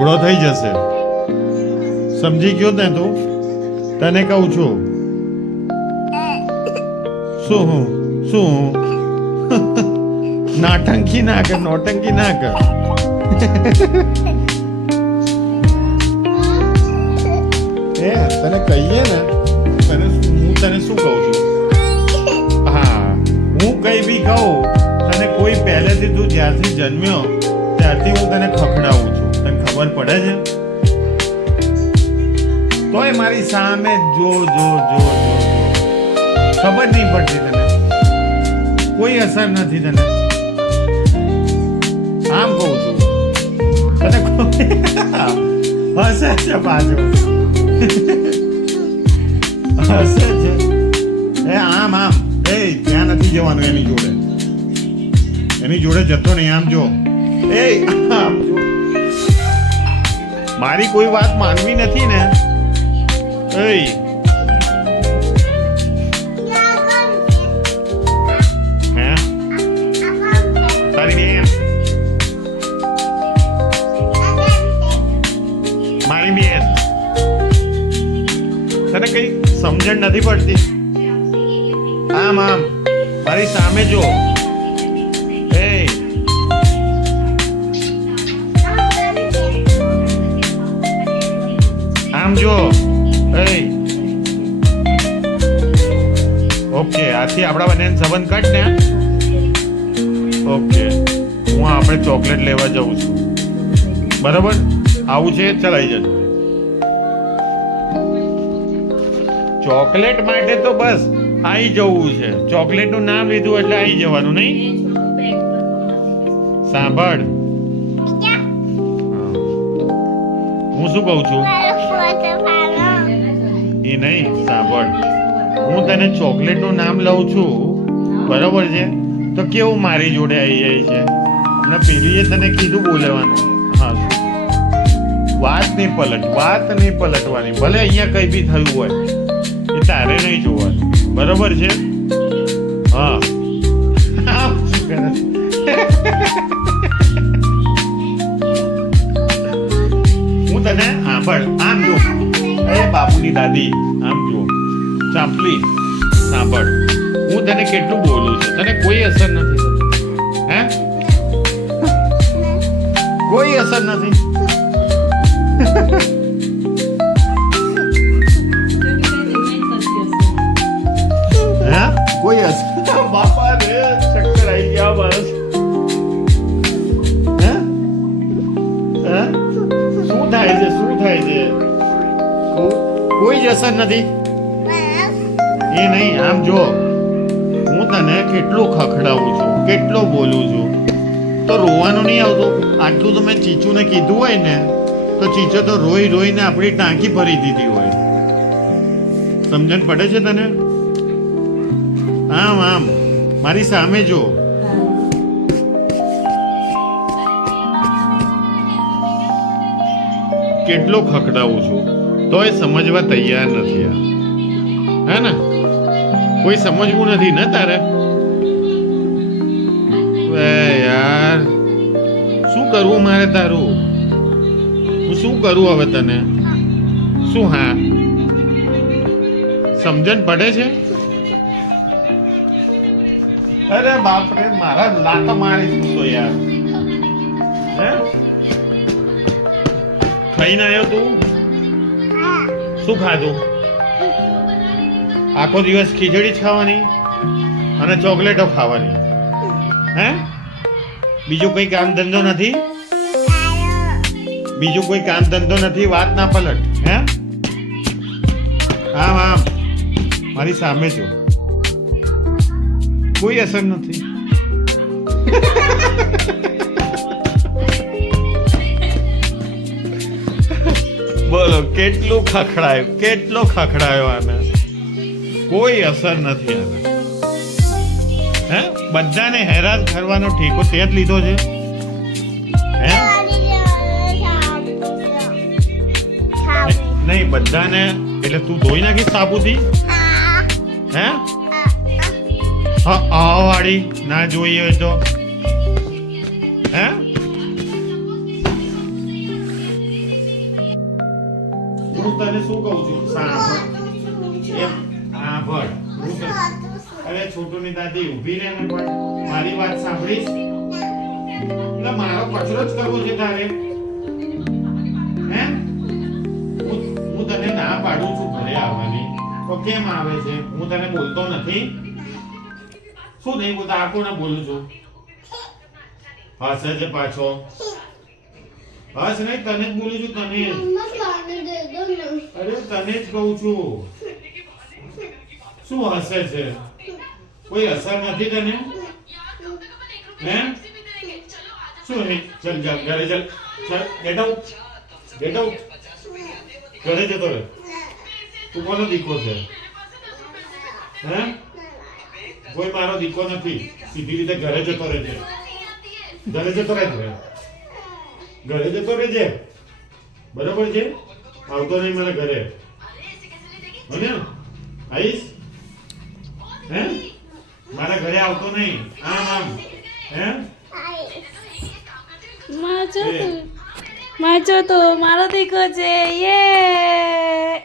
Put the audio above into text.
ઝઘડો થઈ જશે. સમજી ગયો ને તું? તને કહું છું. શું નાટંકી ના કર, નોટંકી ના કર. તને કહીએ ને, હું તને શું કહું છું? હા, હું કઈ બી કહું તને, કોઈ પહેલેથી તું જ્યારથી જન્મ્યો ત્યારથી હું તને ખખડાવું છું. તને ખબર પડે છે? તોય મારી સામે જો ખબર નહીં પડતી તને, કોઈ અસર નથી તને. આમ કહું છું તને. હસે છે પાછું, હસે છે. આમ ત્યાં નથી જવાનું એની જોડે જતો નહીં. આમ જો, આમ જો. મારી કોઈ વાત માનવી નથી ને? મારી બેન, તને કઈ સમજણ નથી પડતી? આમ મારી સામે જો. આમ જો. ઓકે, આથી આપણા બંનેને સંબંધ કટ ને. ઓકે, હું આપણે ચોકલેટ લેવા જઉં છું. બરાબર? આવું છે? ચાલ આવી જજો. ચોકલેટ માટે તો બસ આવી જવું છે. ચોકલેટ નું નામ લીધું એટલે આવી જવાનું, નહીં? સાંભળ, હું શું કઉ છું એ નહીં, સાંભળ. હું તને ચોકલેટ નું નામ લઉં છું, બરોબર છે? તો કેવું મારી જોડે આવી જાય છે? હમણાં પેલીએ તને કીધું બોલવાનું. હા, વાત નહીં પલટવાની. ભલે અહીંયા કઈ બી થયું હોય એ તારે નહીં જોવાનું, બરોબર છે? હા. હું તને આમ જો. બાપુની દાદી, આમ જો. ચાંપલી, સાંભળ. હું તને કેટલું બોલું છું, તને કોઈ અસર નથી થતી? હે? કોઈ અસર નથી? કોઈ અસર? બાપા રે, ચક્કર આવી ગયા બસ. શું થાય છે? કોઈ જ અસર નથી. એ નહીં, આમ જો. હું તને કેટલું ખખડાવું છું, કેટલો બોલું છું, તો રોવાનું નહીં આવતું? આટલું તો મેં ચીચુને કીધું હોય ને, તો ચીચો તો રોઈને આપણી ટાંકી ભરી દીધી હોય. સમજણ પડે છે તને? આમ મારી સામે જો. કેટલો ખખડાવું છું તોય સમજવા તૈયાર નથી. હે ને? કોઈ સમજવું નથી ને તારે? યાર, શું કરવું મારે તારું? હું શું કરું હવે તને? શું? હા, સમજણ પડે છે? અરે બાપરે, મારા લાતો મારીશ તું તો યાર. હે? ખાઈને આવ્યો તું? શું ખાધું? આખો દિવસ ખીચડી જ ખાવાની અને ચોકલેટો ખાવાની? હે? બીજું કોઈ કામ ધંધો નથી? વાત ના પલટ. હે? આમ મારી સામે છો. કોઈ અસર નથી. બોલો, કેટલો ખખડાયો આને. કોઈ અસર નથી આને. હે? બધાને હેરાન કરવાનો ઠેકો તે જ લીધો છે. હે? નહીં, બધાને એટલે તું ધોઈ નાખીશ સાબુથી? હે? હા, વાળી ના જોઈએ તો. હે? હું તને શું કહું છું સાંભળ એમ સાંભળ હું તને અરે છોટુની દાદી ઊભી રહે ને પણ મારી વાત સાંભળીશ એટલે મારો કચરો જ કરવો છે તારે હે હું તને ના પાડું છું ઘરે આવવાની તો કેમ આવે છે હું તને બોલતો નથી શું નહીં બોલતા આ કોને બોલું છું હસે છે પાછો હસ નહીં તને જ બોલું છું તને અરે તને જ કહું છું શું હસે છે કોઈ અસર નથી તને હે શું હે ચલ જા ઘરે ચલ ચલ ગેટ આઉટ ઘરે જતો રહે તું કોનો દીકો છે હે કોઈ મારો દીકો નથી સીધી રીતે ઘરે જતો રહેજે ઘરે જતો રહેજે ઘરે જતો રહેજે બરાબર છે આવતો નહીં મને ઘરે મને આવીશ હે મારા ઘરે આવતો નહીં આમ હે માજો તો મારો દીકો છે યે